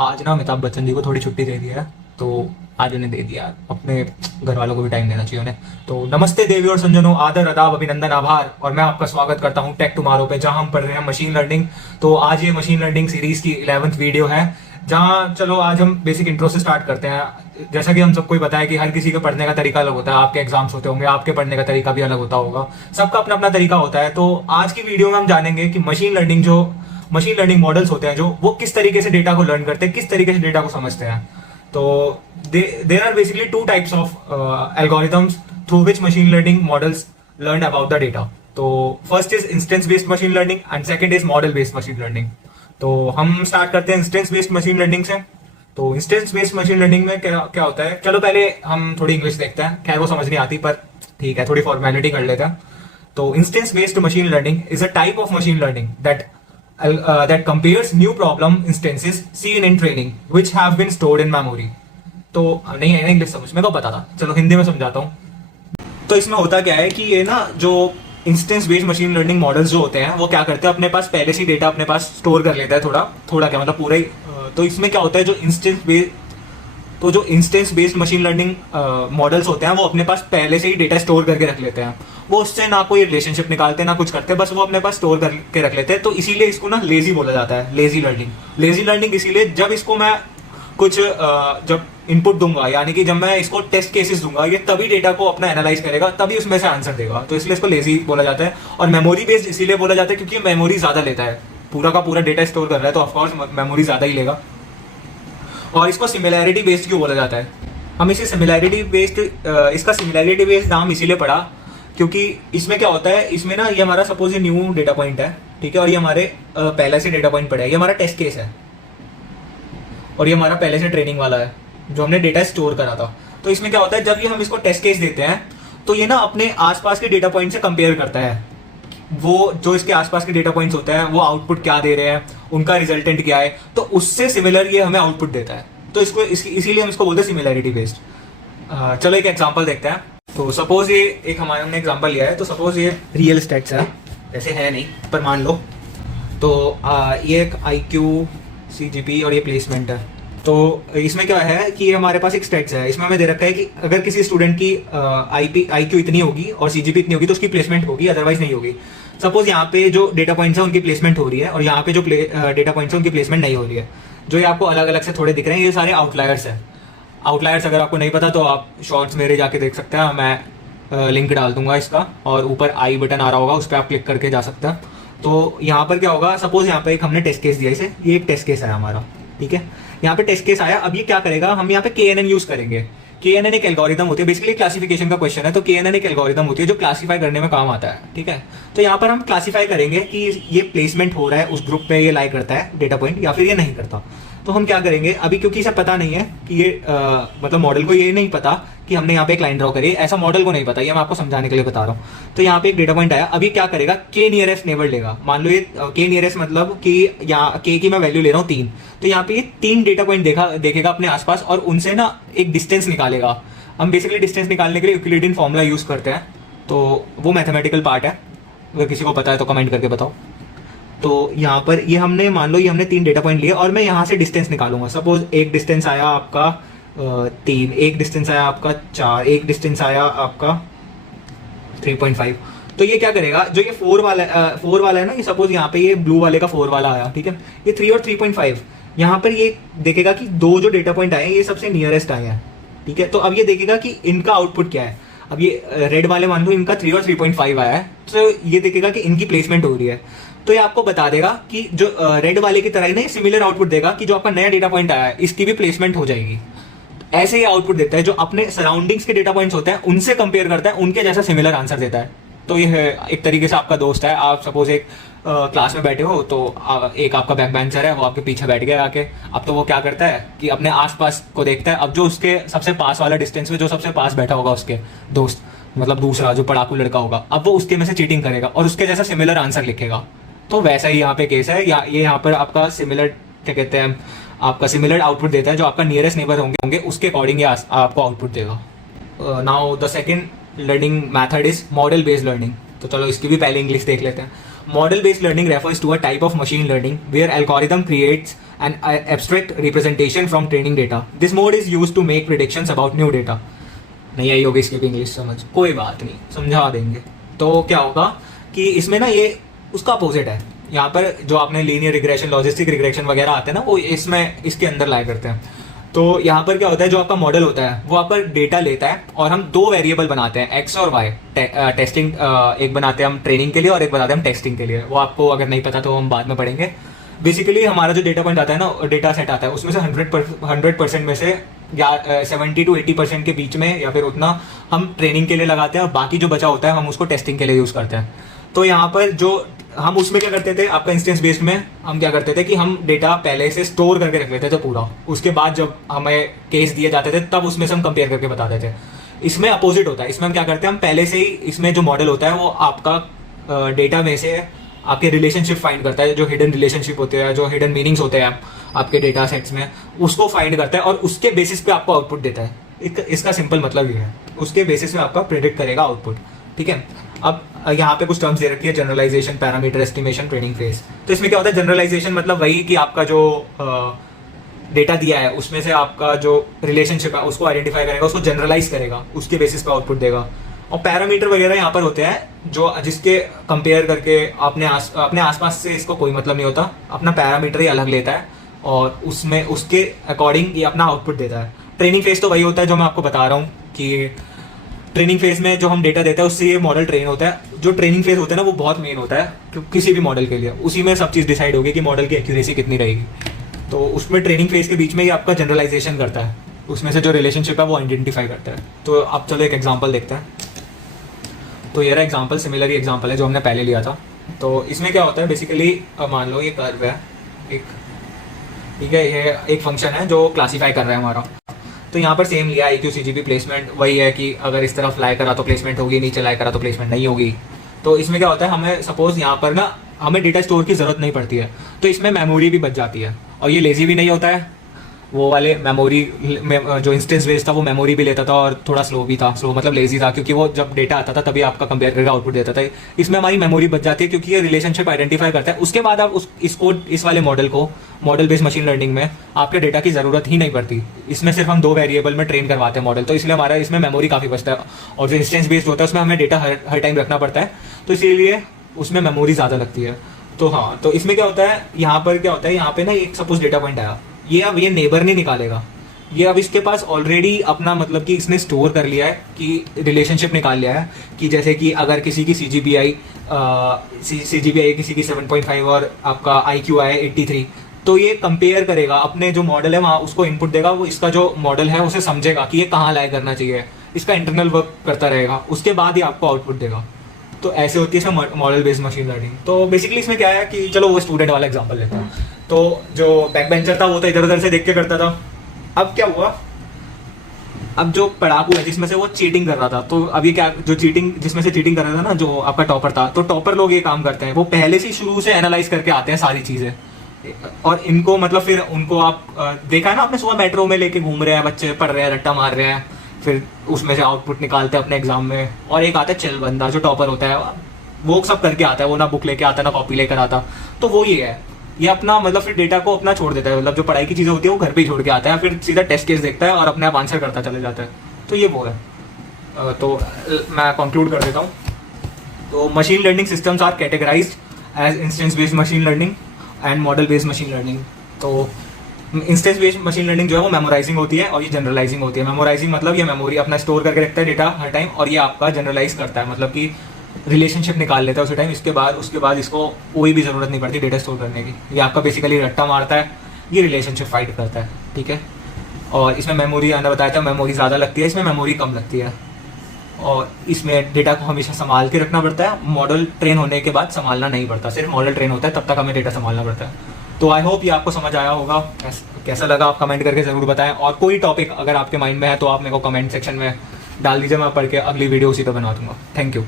आज ना अमिताभ बच्चन जी को थोड़ी छुट्टी दे दी है, तो आज उन्हें दे दिया। अपने घर वालों को भी टाइम देना चाहिए उन्हें। तो नमस्ते देवी और संजनों, आदर अदाब अभिनंदन आभार, और मैं आपका स्वागत करता हूं टेक टुमारो पे, जहां हम पढ़ रहे हैं मशीन लर्निंग। तो आज ये मशीन लर्निंग सीरीज की 11वीं वीडियो है, जहां चलो आज हम बेसिक इंट्रो से स्टार्ट करते हैं। जैसा कि हम सबको ही पता है कि हर किसी के पढ़ने का तरीका अलग होता है। आपके एग्जाम्स होते होंगे, आपके पढ़ने का तरीका भी अलग होता होगा, सबका अपना अपना तरीका होता है। तो आज की वीडियो में हम जानेंगे कि मशीन लर्निंग मॉडल्स होते हैं जो वो किस तरीके से डेटा को लर्न करते हैं, किस तरीके से डेटा को समझते हैं। तो there are basically two types of algorithms through which machine learning models learn about the data. तो first is instance based machine learning and second is model based machine learning. तो हम स्टार्ट करते हैं instance based machine learning से। तो instance based machine learning में क्या क्या होता है, चलो पहले हम थोड़ी इंग्लिश देखते हैं। खैर वो समझ नहीं आती, पर ठीक है, थोड़ी फॉर्मेलिटी कर लेते हैं। तो instance based machine learning is a type of machine learning that compares new problem instances seen in training which have been stored in memory। तो नहीं है ना इंग्लिश समझ, मेरे को पता था, चलो हिंदी में समझाता हूँ। तो इसमें होता क्या है कि ये ना जो instance based machine learning models जो होते हैं वो क्या करते हैं, अपने पास पहले से डेटा अपने पास स्टोर कर लेता है। थोड़ा थोड़ा क्या मतलब पूरा ही। तो इसमें क्या होता है, जो instance based machine learning models होते हैं वो अपने पास पहले से ही डेटा स्टोर करके रख लेते हैं। वो उससे ना कोई रिलेशनशिप निकालते ना कुछ करते, बस वो अपने पास स्टोर करके रख लेते हैं। तो इसीलिए इसको ना लेजी बोला जाता है, लेजी लर्निंग इसीलिए जब इसको मैं कुछ जब इनपुट दूंगा, यानी कि जब मैं इसको टेस्ट केसेस दूंगा, ये तभी डेटा को अपना एनालाइज करेगा, तभी उसमें से आंसर देगा। तो इसलिए इसको लेजी बोला जाता है। और मेमोरी बेस्ड इसीलिए बोला जाता है क्योंकि मेमोरी ज्यादा लेता है, पूरा का पूरा डेटा स्टोर कर रहा है, तो ऑफकोर्स मेमोरी ज्यादा ही लेगा। और इसको सिमिलैरिटी बेस्ड क्यों बोला जाता है, हम इसे इसका सिमिलैरिटी बेस्ड नाम इसीलिए पढ़ा क्योंकि इसमें क्या होता है, इसमें ना ये हमारा सपोज ये न्यू डेटा पॉइंट है, ठीक है, और ये हमारे पहले से डेटा पॉइंट पड़ा है, ये हमारा टेस्ट केस है, और ये हमारा पहले से ट्रेनिंग वाला है जो हमने डेटा स्टोर करा था। तो इसमें क्या होता है, जब ये हम इसको टेस्ट केस देते हैं तो ये ना अपने आसपास के डेटा पॉइंट से कंपेयर करता है। वो जो इसके आसपास के डेटा पॉइंट्स होते हैं वो आउटपुट क्या दे रहे हैं, उनका रिजल्टेंट क्या है, तो उससे सिमिलर ये हमें आउटपुट देता है। तो इसको इसीलिए हम इसको बोलते हैं सिमिलैरिटी बेस्ड। चलो एक एग्जांपल देखते हैं। तो सपोज ये एक हमने एग्जांपल लिया है। तो सपोज ये रियल स्टैट्स है, वैसे है नहीं पर मान लो। तो ये एक IQ, CGP और ये प्लेसमेंट है। तो इसमें क्या है कि ये हमारे पास एक स्टैट्स है, इसमें हमें दे रखा है कि अगर किसी स्टूडेंट की IQ इतनी होगी और CGP इतनी होगी तो उसकी प्लेसमेंट होगी, अदरवाइज नहीं होगी। सपोज यहाँ पे जो डेटा पॉइंट्स है उनकी प्लेसमेंट हो रही है, और यहाँ पे जो डेटा पॉइंट्स है उनकी प्लेसमेंट नहीं हो रही है। जो ये आपको अलग अलग से थोड़े दिख रहे हैं, ये सारे आउटलायर्स हैं। आउटलायर्स अगर आपको नहीं पता तो आप शॉर्ट्स मेरे जाके देख सकते हैं, मैं लिंक डाल दूंगा इसका, और ऊपर आई बटन आ रहा होगा, उस पर आप क्लिक करके जा सकते हैं। तो यहाँ पर क्या होगा, सपोज यहाँ पे एक हमने टेस्ट केस दिया, इसे ये एक टेस्ट केस आया हमारा, ठीक है, यहाँ पे टेस्ट केस आया। अब ये क्या करेगा, हम यहाँ पे KNN यूज करेंगे। KNN एक एल्गोरिथम होती है, बेसिकली क्लासिफिकेशन का क्वेश्चन है, तो KNN एक एल्गोरिथम होती है जो क्लासीफाई करने में काम आता है, ठीक है। तो यहाँ पर हम क्लासीफाई करेंगे कि ये प्लेसमेंट हो रहा है उस ग्रुप पे, ये लाई करता है डेटा पॉइंट, या फिर ये नहीं करता। तो हम क्या करेंगे, अभी क्योंकि इसे पता नहीं है कि ये मतलब मॉडल को ये नहीं पता कि हमने यहाँ पे एक लाइन ड्रॉ करी, ऐसा मॉडल को नहीं पता, ये मैं आपको समझाने के लिए बता रहा हूँ। तो यहाँ पे एक डेटा पॉइंट आया, अभी क्या करेगा, K नियरेस्ट नेबर लेगा। मान लो ये K नियरेस्ट मतलब कि यहाँ K की मैं वैल्यू ले रहा हूँ 3, तो यहाँ पे ये 3 डेटा पॉइंट देखेगा अपने आसपास, और उनसे ना एक डिस्टेंस निकालेगा। हम बेसिकली डिस्टेंस निकालने के लिए यूक्लिडियन फॉर्मूला यूज करते हैं, तो वो मैथमेटिकल पार्ट है, अगर किसी को पता है तो कमेंट करके बताओ। तो यहाँ पर ये हमने मान लो ये हमने 3 डेटा पॉइंट लिए, और मैं यहाँ से डिस्टेंस निकालूंगा। सपोज एक डिस्टेंस आया आपका 3, एक डिस्टेंस आया आपका 4, एक डिस्टेंस आया आपका 3.5। तो ये क्या करेगा, जो ये 4 वाला है ना, ये सपोज यहाँ पे ये ब्लू वाले का 4 वाला आया, ठीक है, ये 3 और 3.5, यहाँ पर ये देखेगा कि 2 जो डेटा पॉइंट आए ये सबसे नियरेस्ट आए हैं, ठीक है। तो अब ये देखेगा कि इनका आउटपुट क्या है। अब ये रेड वाले मान लो इनका 3 और 3.5 आया है, तो ये देखेगा कि इनकी प्लेसमेंट हो रही है। तो ये आपको बता देगा कि जो रेड वाले की तरह ही ना सिमिलर आउटपुट देगा कि जो आपका नया डेटा पॉइंट आया है इसकी भी प्लेसमेंट हो जाएगी। ऐसे ही आउटपुट देता है, जो अपने सराउंडिंग्स के डेटा पॉइंट्स होते हैं उनसे कंपेयर करता है, उनके जैसा सिमिलर आंसर देता है। तो ये एक तरीके से आपका दोस्त है। आप सपोज एक क्लास में बैठे हो, तो एक आपका बैक बेंचर है, वो आपके पीछे बैठ गया आके। अब तो वो क्या करता है कि अपने आसपास को देखता है। अब जो उसके सबसे पास वाला डिस्टेंस में जो सबसे पास बैठा होगा उसके दोस्त, मतलब दूसरा जो पढ़ाकू लड़का होगा, अब वो उसके में से चीटिंग करेगा और उसके जैसा सिमिलर आंसर लिखेगा। तो वैसा ही यहाँ पे केस है, ये यहाँ पर आपका सिमिलर क्या कहते हैं, आपका सिमिलर आउटपुट देता है। जो आपका नियरेस्ट नेबर होंगे उसके अकॉर्डिंग आपको आउटपुट देगा। Now the second learning method is model based learning. तो चलो इसकी भी पहले इंग्लिश देख लेते हैं। Model based learning refers to a type of machine learning where algorithm creates an abstract representation from training data. This mode is used to make predictions about new data. नहीं आई होगी इसकी भी इंग्लिश समझ, कोई बात नहीं, समझा देंगे। तो क्या होगा कि इसमें ना ये उसका अपोजिट है। यहाँ पर जो आपने लीनियर रिग्रेशन, लॉजिस्टिक रिग्रेशन वगैरह आते हैं ना, वो इसमें इसके अंदर लाया करते हैं। तो यहाँ पर क्या होता है, जो आपका मॉडल होता है वो आपका डेटा लेता है और हम दो वेरिएबल बनाते हैं, एक्स और वाई। टेस्टिंग एक बनाते हैं हम ट्रेनिंग के लिए और एक बनाते हैं हम टेस्टिंग के लिए। वो आपको अगर नहीं पता तो हम बाद में पढ़ेंगे। बेसिकली हमारा जो डेटा पॉइंट आता है ना, डेटा सेट आता है, उसमें से 100% में से या 70 to 80% के बीच में या फिर उतना हम ट्रेनिंग के लिए लगाते हैं और बाकी जो बचा होता है हम उसको टेस्टिंग के लिए यूज़ करते हैं। तो यहाँ पर जो हम उसमें क्या करते थे, आपका इंस्टेंस बेस्ड में हम क्या करते थे कि हम डेटा पहले से स्टोर करके रख लेते थे पूरा, उसके बाद जब हमें केस दिए जाते थे तब उसमें से हम कंपेयर करके बताते थे। इसमें अपोजिट होता है। इसमें हम क्या करते हैं, हम पहले से ही इसमें जो मॉडल होता है वो आपका डेटा में से आपके रिलेशनशिप फाइंड करता है, जो हिडन रिलेशनशिप होते हैं, जो हिडन मीनिंग्स होते हैं आपके डेटा सेट्स में, उसको फाइंड करता है और उसके बेसिस पे आपको आउटपुट देता है। इसका सिंपल मतलब ये है, उसके बेसिस में आपका प्रेडिक्ट करेगा आउटपुट। ठीक है। अब यहाँ पे कुछ टर्म्स दे रखी है, generalisation, parameter estimation, training phase. तो इसमें क्या होता है, जनरलाइजेशन मतलब वही कि आपका जो डेटा दिया है उसमें से आपका जो रिलेशनशिप है उसको आइडेंटिफाई करेगा, उसको जनरलाइज करेगा, उसके बेसिस पे आउटपुट देगा। और पैरामीटर वगैरह यहाँ पर होते हैं जो जिसके कंपेयर करके अपने आसपास से इसको कोई मतलब नहीं होता, अपना पैरामीटर ही अलग लेता है और उसमें उसके अकॉर्डिंग ये अपना आउटपुट देता है। ट्रेनिंग फेज तो वही होता है जो मैं आपको बता रहा हूँ कि ट्रेनिंग फेज में जो हम डेटा देते हैं उससे ये मॉडल ट्रेन होता है। जो ट्रेनिंग फेज होता है ना वो बहुत मेन होता है किसी भी मॉडल के लिए, उसी में सब चीज़ डिसाइड होगी कि मॉडल की एक्यूरेसी कितनी रहेगी। तो उसमें ट्रेनिंग फेज के बीच में ये आपका जनरलाइजेशन करता है, उसमें से जो रिलेशनशिप है वो आइडेंटिफाई करता है। तो आप चलो एक एग्जाम्पल देखते हैं। तो ये रहा एग्जाम्पल, सिमिलर ही एग्जाम्पल है जो हमने पहले लिया था। तो इसमें क्या होता है, बेसिकली मान लो ये कर्व है एक, ठीक है, ये एक फंक्शन है जो क्लासीफाई कर रहा है हमारा। तो यहाँ पर सेम लिया IQ CGP प्लेसमेंट, वही है कि अगर इस तरफ लाई करा तो प्लेसमेंट होगी, नीचे लाई करा तो प्लेसमेंट नहीं होगी। तो इसमें क्या होता है, हमें सपोज यहाँ पर ना हमें डेटा स्टोर की ज़रूरत नहीं पड़ती है, तो इसमें मेमोरी भी बच जाती है। और ये लेजी भी नहीं होता है, वो वाले मेमोरी जो इंस्टेंस बेस्ड था वो मेमोरी भी लेता था और थोड़ा स्लो भी था। स्लो मतलब लेजी था, क्योंकि वो जब डेटा आता था तभी आपका कंपेयर करके आउटपुट देता था। इसमें हमारी मेमोरी बच जाती है क्योंकि ये रिलेशनशिप आइडेंटिफाई करता है। उसके बाद आप इसको इस वाले मॉडल को, मॉडल बेस्ड मशीन लर्निंग में आपके डेटा की ज़रूरत ही नहीं पड़ती। इसमें सिर्फ हम दो वेरिएबल में ट्रेन करवाते हैं मॉडल, तो इसलिए हमारा इसमें मेमोरी काफ़ी बचता है। और जो इंस्टेंस बेस्ड होता है उसमें हमें डेटा हर टाइम रखना पड़ता है, तो इसीलिए उसमें मेमोरी ज़्यादा लगती है। तो हाँ, तो इसमें क्या होता है, यहाँ पर क्या होता है, यहाँ पे ना एक सपोज डेटा पॉइंट आया, ये अब ये नेबर नहीं निकालेगा, ये अब इसके पास ऑलरेडी अपना मतलब कि इसने स्टोर कर लिया है कि रिलेशनशिप निकाल लिया है कि जैसे कि अगर किसी की CGPI किसी की 7.5 और आपका IQ है 83, तो ये कंपेयर करेगा, अपने जो मॉडल है वहाँ उसको इनपुट देगा, वो इसका जो मॉडल है उसे समझेगा कि ये कहाँ लाए करना चाहिए, इसका इंटरनल वर्क करता रहेगा, उसके बाद ही आपको आउटपुट देगा। तो ऐसे होती है इसमें मॉडल बेस्ड मशीन लर्निंग। तो बेसिकली इसमें क्या है कि चलो वो स्टूडेंट वाला एग्जांपल लेते हैं। तो जो बैक बेंचर था वो तो इधर उधर से देख के करता था। अब क्या हुआ, अब जो पढ़ाकू है जिसमें से वो चीटिंग कर रहा था, तो अभी क्या, जो चीटिंग जिसमें से चीटिंग कर रहा था ना, जो आपका टॉपर था, तो टॉपर लोग ये काम करते हैं, वो पहले से शुरू से एनालाइज करके आते हैं सारी चीज़ें। और इनको मतलब फिर उनको आप देखा है ना आपने, सुबह मेट्रो में लेके घूम रहे हैं बच्चे, पढ़ रहे हैं, रट्टा मार रहे हैं, फिर उसमें से आउटपुट निकालते हैं अपने एग्जाम में। और एक आता है चिल बंदा जो टॉपर होता है, वो सब करके आता है, वो ना बुक लेके आता ना कॉपी लेकर आता। तो वो ये है, ये अपना मतलब फिर डेटा को अपना छोड़ देता है, मतलब जो पढ़ाई की चीज़ें होती है वो घर पे ही छोड़ के आता है, फिर सीधा टेस्ट केस देखता है और अपने आप आंसर करता चले जाता है। तो ये वो है। तो मैं कंक्लूड कर देता हूँ। तो machine learning systems are categorised as instance based machine learning and model based machine learning. तो इंस्टेंस बेस्ड मशीन लर्निंग जो है वो मेमोराइजिंग होती है और ये जनरलाइजिंग होती है। मेमोराइजिंग मतलब ये मेमोरी अपना स्टोर करके रखता है डेटा हर टाइम, और ये आपका जनरलाइज करता है, मतलब कि रिलेशनशिप निकाल लेता है उसी टाइम। उसके बाद इसको कोई भी ज़रूरत नहीं पड़ती डेटा स्टोर करने की। ये आपका बेसिकली रट्टा मारता है, ये रिलेशनशिप फाइट करता है, ठीक है। और इसमें मेमोरी आना बताया था, मेमोरी ज़्यादा लगती है, इसमें मेमोरी कम लगती है। और इसमें डेटा को हमेशा संभाल के रखना पड़ता है, मॉडल ट्रेन होने के बाद संभालना नहीं पड़ता, सिर्फ मॉडल ट्रेन होता है तब तक हमें डेटा संभालना पड़ता है। तो आई होप ये आपको समझ आया होगा। कैसा लगा आप कमेंट करके ज़रूर बताएं, और कोई टॉपिक अगर आपके माइंड में है तो आप मेरे को कमेंट सेक्शन में डाल दीजिए, मैं पढ़ के अगली वीडियो उसी पर बना दूंगा। Thank you.